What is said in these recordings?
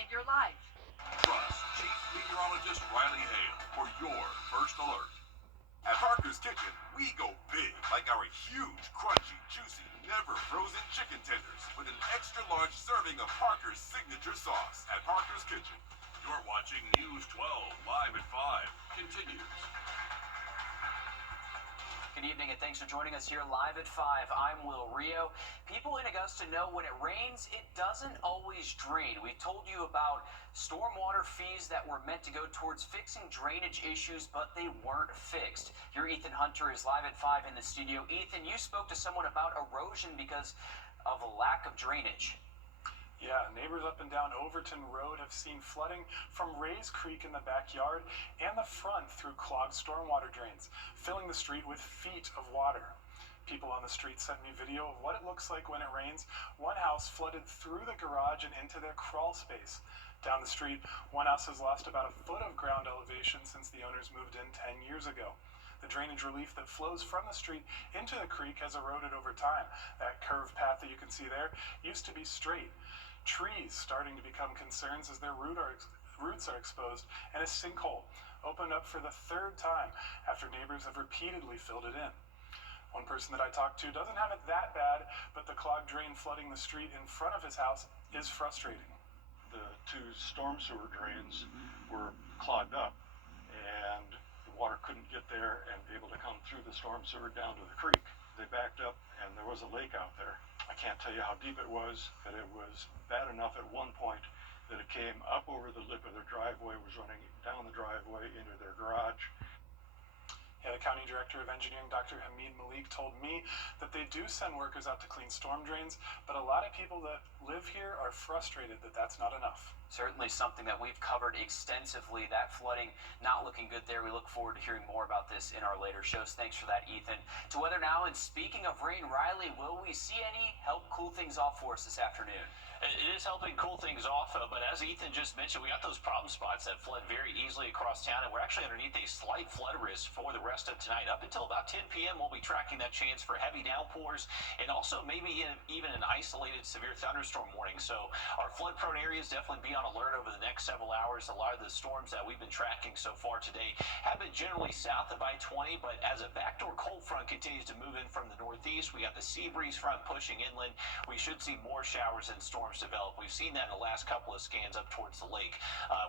in your life. Trust Chief Meteorologist Riley Hale for your first alert. At Parker's Kitchen, we go big, like our huge, crunchy, juicy, never frozen chicken tenders with an extra large serving of Parker's signature sauce. At Parker's Kitchen. You're watching News 12 live at 5 continues. Good evening and thanks for joining us here live at 5. I'm Wrdw. People in Augusta know when it rains, it doesn't always drain. We told you about stormwater fees that were meant to go towards fixing drainage issues, but they weren't fixed. Your Ethan Hunter is live at 5 in the studio. Ethan, you spoke to someone about erosion because of a lack of drainage. Yeah, neighbors up and down Overton Road have seen flooding from Rays Creek in the backyard and the front through clogged stormwater drains, filling the street with feet of water. People on the street sent me video of what it looks like when it rains. One house flooded through the garage and into their crawl space. Down the street, one house has lost about a foot of ground elevation since the owners moved in 10 years ago. The drainage relief that flows from the street into the creek has eroded over time. That curved path that you can see there used to be straight. Trees starting to become concerns as their roots are exposed, and a sinkhole opened up for the third time after neighbors have repeatedly filled it in. One person that I talked to doesn't have it that bad, but the clogged drain flooding the street in front of his house is frustrating. The two storm sewer drains were clogged up, and the water couldn't get there and be able to come through the storm sewer down to the creek. They backed up, and there was a lake out there. I can't tell you how deep it was, but it was bad enough at one point that it came up over the lip of their driveway, was running down the driveway into their garage. Yeah, the County Director of Engineering, Dr. Hamid Malik, told me that they do send workers out to clean storm drains, but a lot of people that live here are frustrated that that's not enough. Certainly something that we've covered extensively, that flooding not looking good there. We look forward to hearing more about this in our later shows. Thanks for that, Ethan. To weather now, and speaking of rain, Riley, will we see any help cool things off for us this afternoon? It is helping cool things off, but as Ethan just mentioned, we got those problem spots that flood very easily across town, and we're actually underneath a slight flood risk for the rest of tonight. Up until about 10 p.m., we'll be tracking that chance for heavy downpours and also maybe even an isolated severe thunderstorm warning. So our flood-prone areas definitely be on alert over the next several hours. A lot of the storms that we've been tracking so far today have been generally south of I-20, but as a backdoor cold front continues to move in from the northeast, we got the sea breeze front pushing inland. We should see more showers and storms develop. We've seen that in the last couple of scans up towards the lake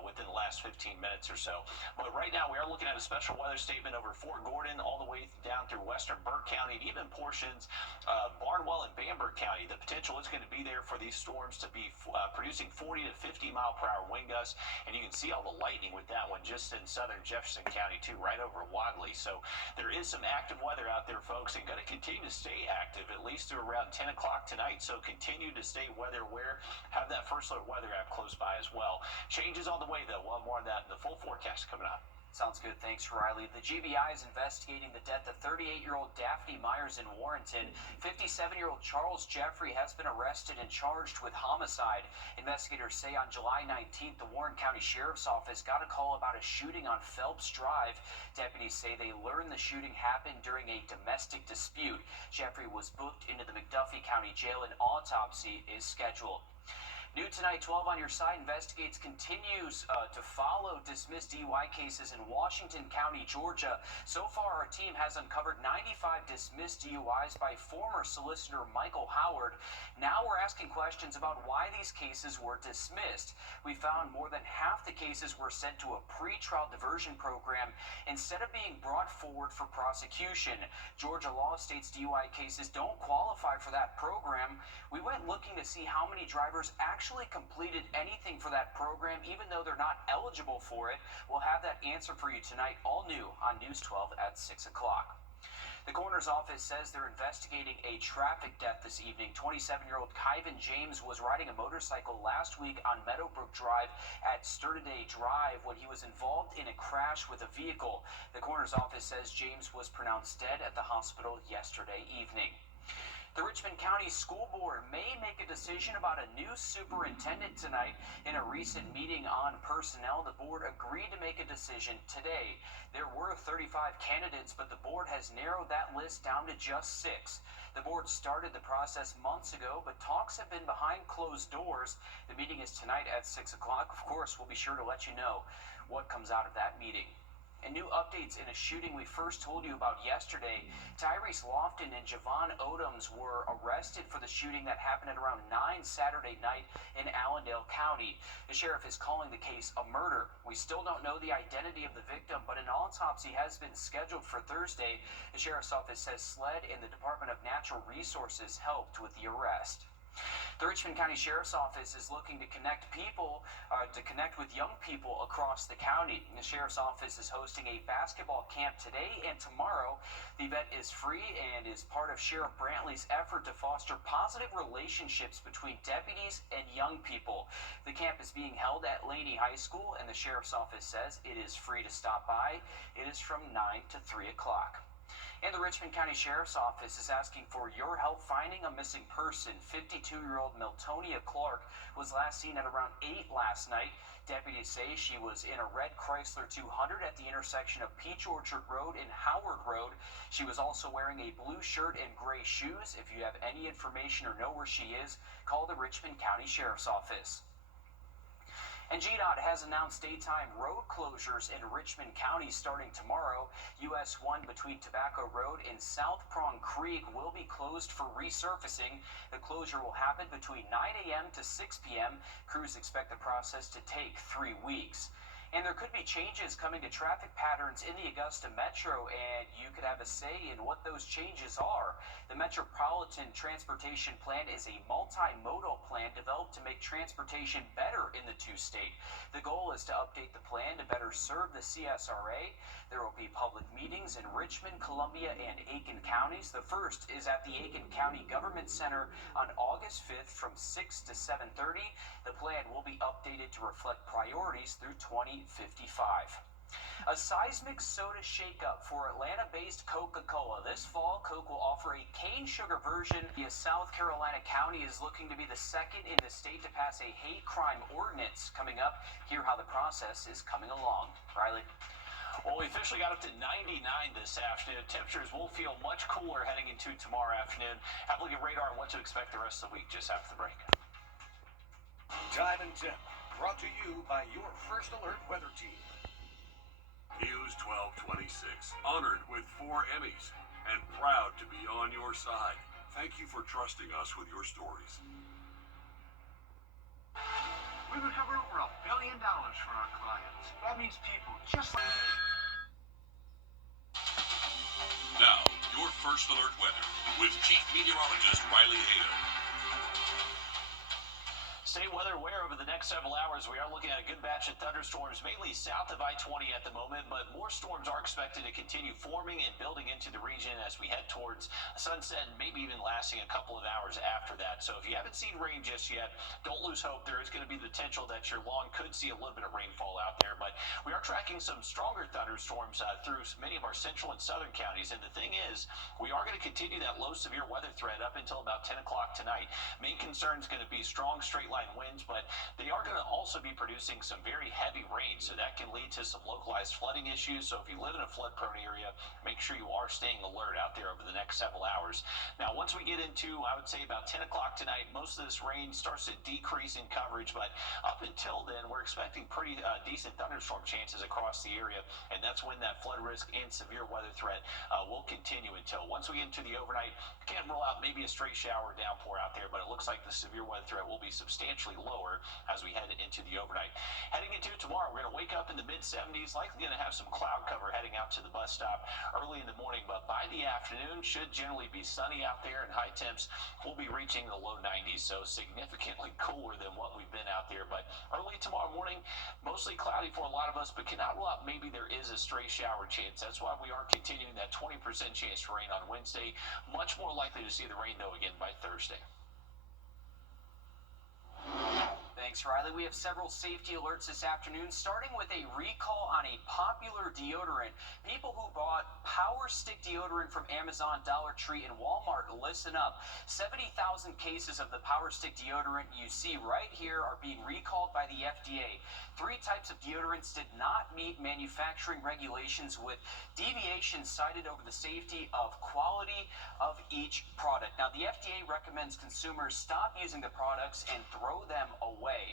within the last 15 minutes or so. But right now we are looking at a special weather statement over Fort Gordon all the way down through western Burke County and even portions of Barnwell and Bamberg County. The potential is going to be there for these storms to be producing 40 to 50 mile per hour wind gusts, and you can see all the lightning with that one just in southern Jefferson County too, right over Wadley. So there is some active weather out there, folks, and going to continue to stay active at least through around 10 o'clock tonight. So continue to stay weather aware. Have that First Alert weather app close by as well. Changes on the way, though. We'll have more on that in the full forecast coming up. Sounds good. Thanks, Riley. The GBI is investigating the death of 38-year-old Daphne Myers in Warrenton. 57-year-old Charles Jeffrey has been arrested and charged with homicide. Investigators say on July 19th, the Warren County Sheriff's Office got a call about a shooting on Phelps Drive. Deputies say they learned the shooting happened during a domestic dispute. Jeffrey was booked into the McDuffie County Jail. An autopsy is scheduled. New tonight, 12 on your side investigates continues to follow dismissed DUI cases in Washington County, Georgia. So far, our team has uncovered 95 dismissed DUIs by former solicitor Michael Howard. Now we're asking questions about why these cases were dismissed. We found more than half the cases were sent to a pretrial diversion program instead of being brought forward for prosecution. Georgia law states DUI cases don't qualify for that program. We went looking to see how many drivers actually completed anything for that program, even though they're not eligible for it. We'll have that answer for you tonight, all new on News 12 at 6 o'clock. The coroner's office says they're investigating a traffic death this evening. 27-year-old Kyvan James was riding a motorcycle last week on Meadowbrook Drive at Sturday Drive when he was involved in a crash with a vehicle. The coroner's office says James was pronounced dead at the hospital yesterday evening. The Richmond County School Board may make a decision about a new superintendent tonight. In a recent meeting on personnel, the board agreed to make a decision today. There were 35 candidates, but the board has narrowed that list down to just 6. The board started the process months ago, but talks have been behind closed doors. The meeting is tonight at 6 o'clock. Of course, we'll be sure to let you know what comes out of that meeting. And new updates in a shooting we first told you about yesterday. Tyrese Lofton and Javon Odoms were arrested for the shooting that happened at around 9 Saturday night in Allendale County. The sheriff is calling the case a murder. We still don't know the identity of the victim, but an autopsy has been scheduled for Thursday. The sheriff's office says SLED and the Department of Natural Resources helped with the arrest. The Richmond County Sheriff's Office is looking to connect with young people across the county. The Sheriff's Office is hosting a basketball camp today and tomorrow. The event is free and is part of Sheriff Brantley's effort to foster positive relationships between deputies and young people. The camp is being held at Laney High School, and the Sheriff's Office says it is free to stop by. It is from 9 to 3 o'clock. And the Richmond County Sheriff's Office is asking for your help finding a missing person. 52-year-old Miltonia Clark was last seen at around 8 last night. Deputies say she was in a red Chrysler 200 at the intersection of Peach Orchard Road and Howard Road. She was also wearing a blue shirt and gray shoes. If you have any information or know where she is, call the Richmond County Sheriff's Office. And GDOT has announced daytime road closures in Richmond County starting tomorrow. US 1 between Tobacco Road and South Prong Creek will be closed for resurfacing. The closure will happen between 9 a.m. to 6 p.m. Crews expect the process to take 3 weeks. And there could be changes coming to traffic patterns in the Augusta Metro, and you could have a say in what those changes are. The Metropolitan Transportation Plan is a multimodal plan developed to make transportation better in the two-state. The goal is to update the plan to better serve the CSRA. There will be public meetings in Richmond, Columbia, and Aiken counties. The first is at the Aiken County Government Center on August 5th from 6 to 7:30. The plan will be updated to reflect priorities through 2055. A seismic soda shakeup for Atlanta-based Coca-Cola. This fall, Coke will offer a cane sugar version. The South Carolina County is looking to be the second in the state to pass a hate crime ordinance. Coming up, hear how the process is coming along. Riley? Well, we officially got up to 99 this afternoon. Temperatures will feel much cooler heading into tomorrow afternoon. Have a look at radar and what to expect the rest of the week just after the break. Time and Temp, brought to you by your First Alert weather team. News 1226, honored with 4 Emmys and proud to be on your side. Thank you for trusting us with your stories. We recover over $1 billion for our clients. That means people just like... Now, your First Alert weather with Chief Meteorologist Riley Hale. Stay weather aware over the next several hours. We are looking at a good batch of thunderstorms, mainly south of I-20 at the moment, but more storms are expected to continue forming and building into the region as we head towards sunset and maybe even lasting a couple of hours after that. So if you haven't seen rain just yet, don't lose hope. There is going to be the potential that your lawn could see a little bit of rainfall out there, but we are tracking some stronger thunderstorms through many of our central and southern counties. And the thing is, we are going to continue that low severe weather threat up until about 10 o'clock tonight. Main concern is going to be strong straight line winds, but they are going to also be producing some very heavy rain, so that can lead to some localized flooding issues. So if you live in a flood prone area, make sure you are staying alert out there over the next several hours. Now, once we get into, I would say about 10 o'clock tonight, most of this rain starts to decrease in coverage, but up until then, we're expecting pretty decent thunderstorm chances across the area, and that's when that flood risk and severe weather threat will continue until once we get into the overnight. Can't rule out maybe a straight shower or downpour out there, but it looks like the severe weather threat will be substantially lower as we head into the overnight. Heading into tomorrow, we're going to wake up in the mid-70s, likely going to have some cloud cover heading out to the bus stop early in the morning, but by the afternoon should generally be sunny out there, and high temps will be reaching the low 90s, so significantly cooler than what we've been out there. But early tomorrow morning, mostly cloudy for a lot of us, but cannot rule out maybe there is a stray shower chance. That's why we are continuing that 20% chance for rain on Wednesday. Much more likely to see the rain, though, again by Thursday. Thank Thanks, Riley. We have several safety alerts this afternoon, starting with a recall on a popular deodorant. People who bought Power Stick deodorant from Amazon, Dollar Tree, and Walmart, listen up. 70,000 cases of the Power Stick deodorant you see right here are being recalled by the FDA. 3 types of deodorants did not meet manufacturing regulations, with deviations cited over the safety of quality of each product. Now, the FDA recommends consumers stop using the products and throw them away.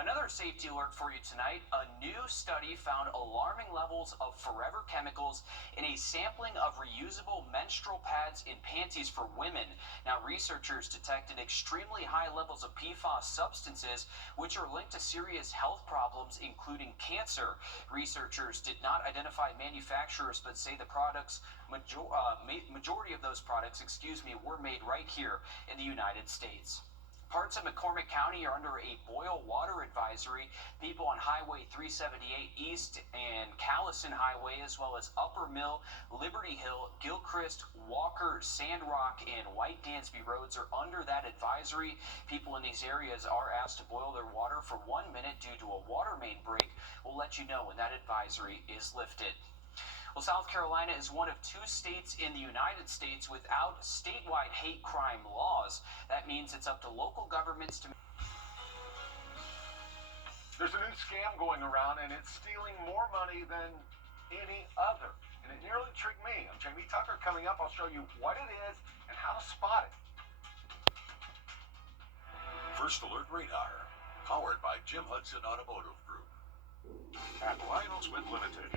Another safety alert for you tonight. A new study found alarming levels of forever chemicals in a sampling of reusable menstrual pads and panties for women. Now, researchers detected extremely high levels of PFAS substances, which are linked to serious health problems, including cancer. Researchers did not identify manufacturers, but say the products, majority of those products, were made right here in the United States. Parts of McCormick County are under a boil water advisory. People on Highway 378 East and Callison Highway, as well as Upper Mill, Liberty Hill, Gilchrist, Walker, Sandrock, and White Dansby roads are under that advisory. People in these areas are asked to boil their water for 1 minute due to a water main break. We'll let you know when that advisory is lifted. Well, South Carolina is one of 2 states in the United States without statewide hate crime laws. That means it's up to local governments to... There's a new scam going around, and it's stealing more money than any other. And it nearly tricked me. I'm Jamie Tucker. Coming up, I'll show you what it is and how to spot it. First Alert Radar, powered by Jim Hudson Automotive Group. At Lionel's Wind Limited.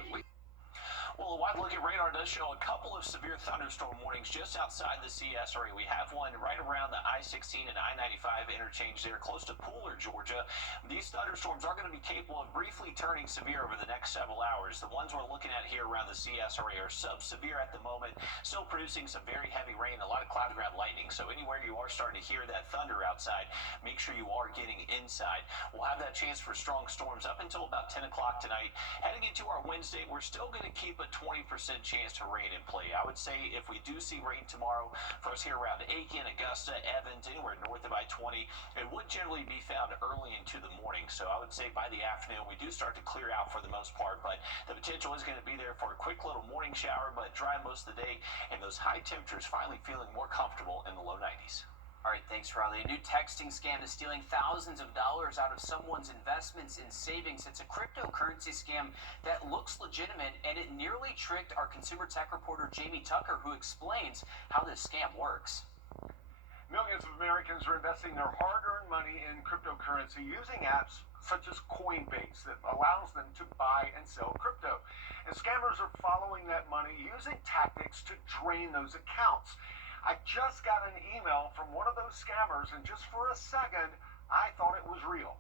Well, a wide look at radar does show a couple of severe thunderstorm warnings just outside the CS area. We have one right around the I-16 and I-95 interchange there, close to Pooler, Georgia. These thunderstorms are going to be capable of briefly turning severe over the next several hours. The ones we're looking at here around the CS area are sub-severe at the moment, still producing some very heavy rain, a lot of cloud ground lightning. So anywhere you are starting to hear that thunder outside, make sure you are getting inside. We'll have that chance for strong storms up until about 10 o'clock tonight. Heading into our Wednesday, we're still going to keep a 20% chance for rain in play. I would say if we do see rain tomorrow, for us here around Aiken, Augusta, Evans, anywhere north of I-20, it would generally be found early into the morning. So I would say by the afternoon, we do start to clear out for the most part, but the potential is going to be there for a quick little morning shower, but dry most of the day, and those high temperatures finally feeling more comfortable in the low 90s. All right, thanks, Riley. A new texting scam is stealing thousands of dollars out of someone's investments and savings. It's a cryptocurrency scam that looks legitimate, and it nearly tricked our consumer tech reporter, Jamie Tucker, who explains how this scam works. Millions of Americans are investing their hard-earned money in cryptocurrency using apps such as Coinbase that allows them to buy and sell crypto. And scammers are following that money using tactics to drain those accounts. I just got an email from one of those scammers, and just for a second, I thought it was real.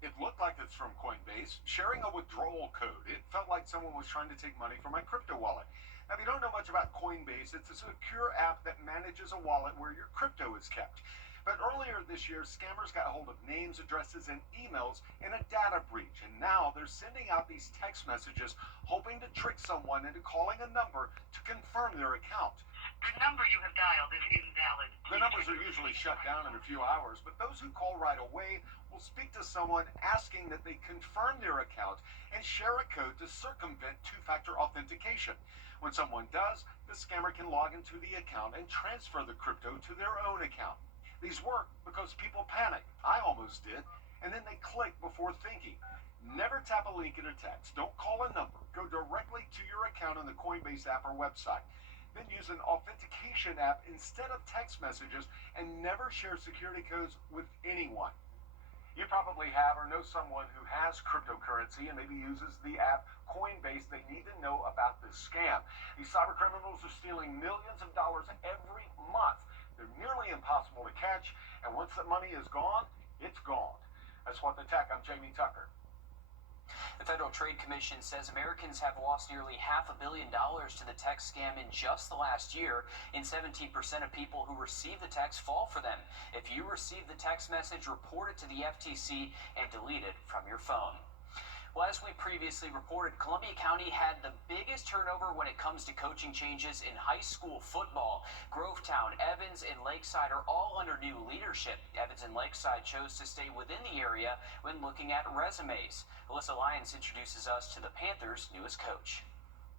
It looked like it's from Coinbase, sharing a withdrawal code. It felt like someone was trying to take money from my crypto wallet. Now, if you don't know much about Coinbase, it's a secure app that manages a wallet where your crypto is kept. But earlier this year, scammers got a hold of names, addresses, and emails in a data breach. And now they're sending out these text messages hoping to trick someone into calling a number to confirm their account. The number you have dialed is invalid. The numbers are usually shut down in a few hours, but those who call right away will speak to someone asking that they confirm their account and share a code to circumvent two-factor authentication. When someone does, the scammer can log into the account and transfer the crypto to their own account. These work because people panic. I almost did. And then they click before thinking. Never tap a link in a text. Don't call a number. Go directly to your account on the Coinbase app or website. Then use an authentication app instead of text messages, and never share security codes with anyone. You probably have or know someone who has cryptocurrency and maybe uses the app Coinbase. They need to know about this scam. These cyber criminals are stealing millions of dollars every month. They're nearly impossible to catch, and once the money is gone, it's gone. That's What the Tech. I'm Jamie Tucker. The Federal Trade Commission says Americans have lost nearly $500 million to the text scam in just the last year, and 17% of people who receive the text fall for them. If you receive the text message, report it to the FTC and delete it from your phone. Well, as we previously reported, Columbia County had the biggest turnover when it comes to coaching changes in high school football. Grovetown, Evans, and Lakeside are all under new leadership. Evans and Lakeside chose to stay within the area when looking at resumes. Alyssa Lyons introduces us to the Panthers' newest coach.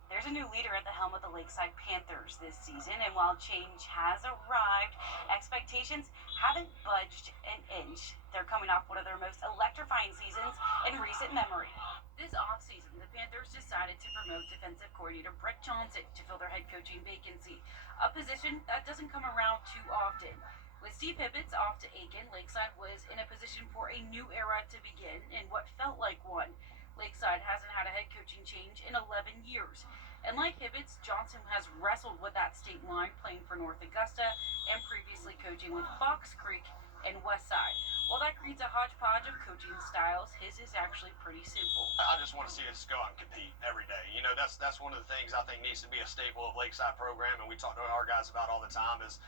There's a new leader at the helm of the Lakeside Panthers this season, and while change has arrived, expectations haven't budged an inch. They're coming off one of their most electrifying seasons in recent memory. This offseason, the Panthers decided to promote defensive coordinator Brett Johnson to fill their head coaching vacancy, a position that doesn't come around too often. With Steve Hippett's off to Aiken, Lakeside was in a position for a new era to begin in what felt like one. Lakeside hasn't had a head coaching change in 11 years. And like Hibbett's, Johnson has wrestled with that state line, playing for North Augusta and previously coaching with Fox Creek and Westside. While that creates a hodgepodge of coaching styles, his is actually pretty simple. I just want to see us go out and compete every day. You know, that's one of the things I think needs to be a staple of Lakeside program, and we talk to our guys about all the time is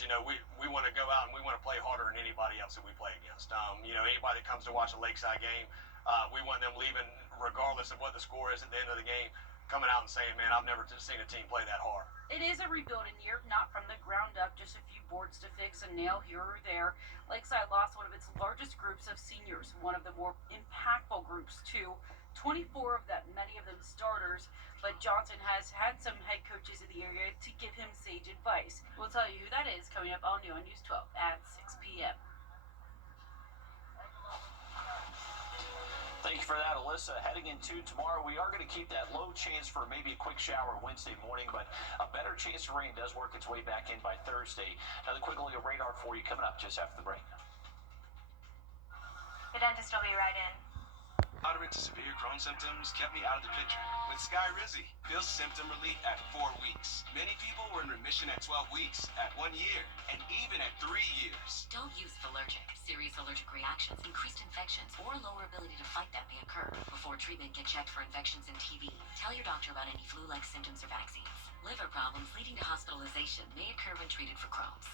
you know, we want to go out and we want to play harder than anybody else that we play against. You know, anybody that comes to watch a Lakeside game, we want them leaving regardless of what the score is at the end of the game, coming out and saying, man, I've never seen a team play that hard. It is a rebuilding year, not from the ground up, just a few boards to fix, a nail here or there. Lakeside lost one of its largest groups of seniors, one of the more impactful groups too. 24 of them, many of them starters, but Johnson has had some head coaches in the area to give him sage advice. We'll tell you who that is coming up all new on News 12 at 6 p.m. Thank you for that, Alyssa. Heading into tomorrow, we are going to keep that low chance for maybe a quick shower Wednesday morning, but a better chance of rain does work its way back in by Thursday. Another quick look at radar for you coming up just after the break. The dentist will be right in. Moderate to severe Crohn's symptoms kept me out of the picture. With Skyrizi, feel symptom relief at 4 weeks. Many people were in remission at 12 weeks, at 1 year, and even at 3 years. Don't use Allergic. Serious allergic reactions, increased infections, or lower ability to fight them may occur. Before treatment, get checked for infections and TB. Tell your doctor about any flu-like symptoms or vaccines. Liver problems leading to hospitalization may occur when treated for Crohn's.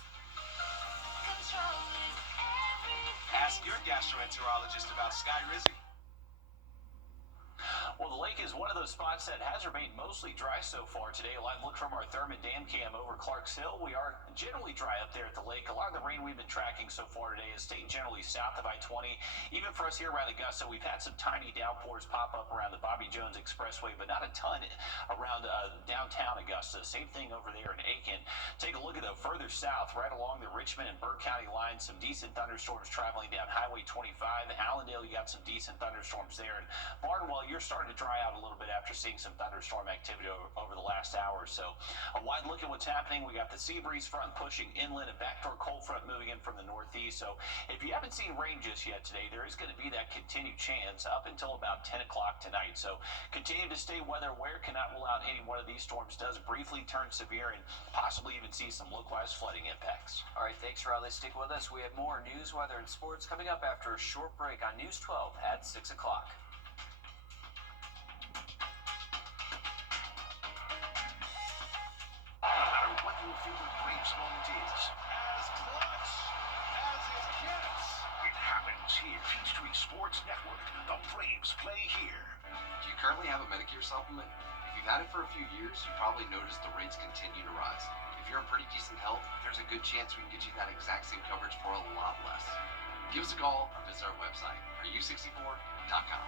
Ask your gastroenterologist about Skyrizi. Well, the lake is one of those spots that has remained mostly dry so far today. A live look from our Thurman Dam cam over Clarks Hill. We are generally dry up there at the lake. A lot of the rain we've been tracking so far today is staying generally south of I-20. Even for us here around Augusta, we've had some tiny downpours pop up around the Bobby Jones Expressway, but not a ton around downtown Augusta. Same thing over there in Aiken. Take a look at the further south, right along the Richmond and Burke County line. Some decent thunderstorms traveling down Highway 25. Allendale, you got some decent thunderstorms there. And Barnwell, you're starting to dry out a little bit after seeing some thunderstorm activity over the last hour or so. A wide look at what's happening. We got the sea breeze front pushing inland, a backdoor cold front moving in from the northeast. So if you haven't seen rain just yet today, there is going to be that continued chance up until about 10 o'clock tonight. So continue to stay weather aware. Cannot rule out any one of these storms does briefly turn severe and possibly even see some localized flooding impacts. All right, thanks, Riley. Stick with us. We have more news, weather, and sports coming up after a short break on News 12 at 6 o'clock. What your favorite Braves moment is. As clutch as it gets. It happens here. Peachtree Sports Network. The Braves play here. Do you currently have a Medicare supplement? If you've had it for a few years, you probably noticed the rates continue to rise. If you're in pretty decent health, there's a good chance we can get you that exact same coverage for a lot less. Give us a call or visit our website, RU64.com.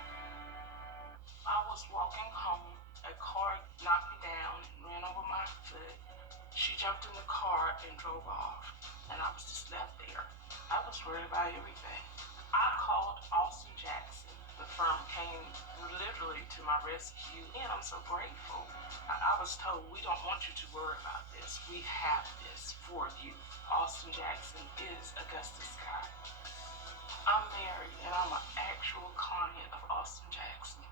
I was walking home. A car knocked me down, ran over my foot. She jumped in the car and drove off, and I was just left there. I was worried about everything. I called Austin Jackson. The firm came literally to my rescue, and I'm so grateful. I was told, we don't want you to worry about this. We have this for you. Austin Jackson is Augusta Scott. I'm married, and I'm an actual client of Austin Jackson.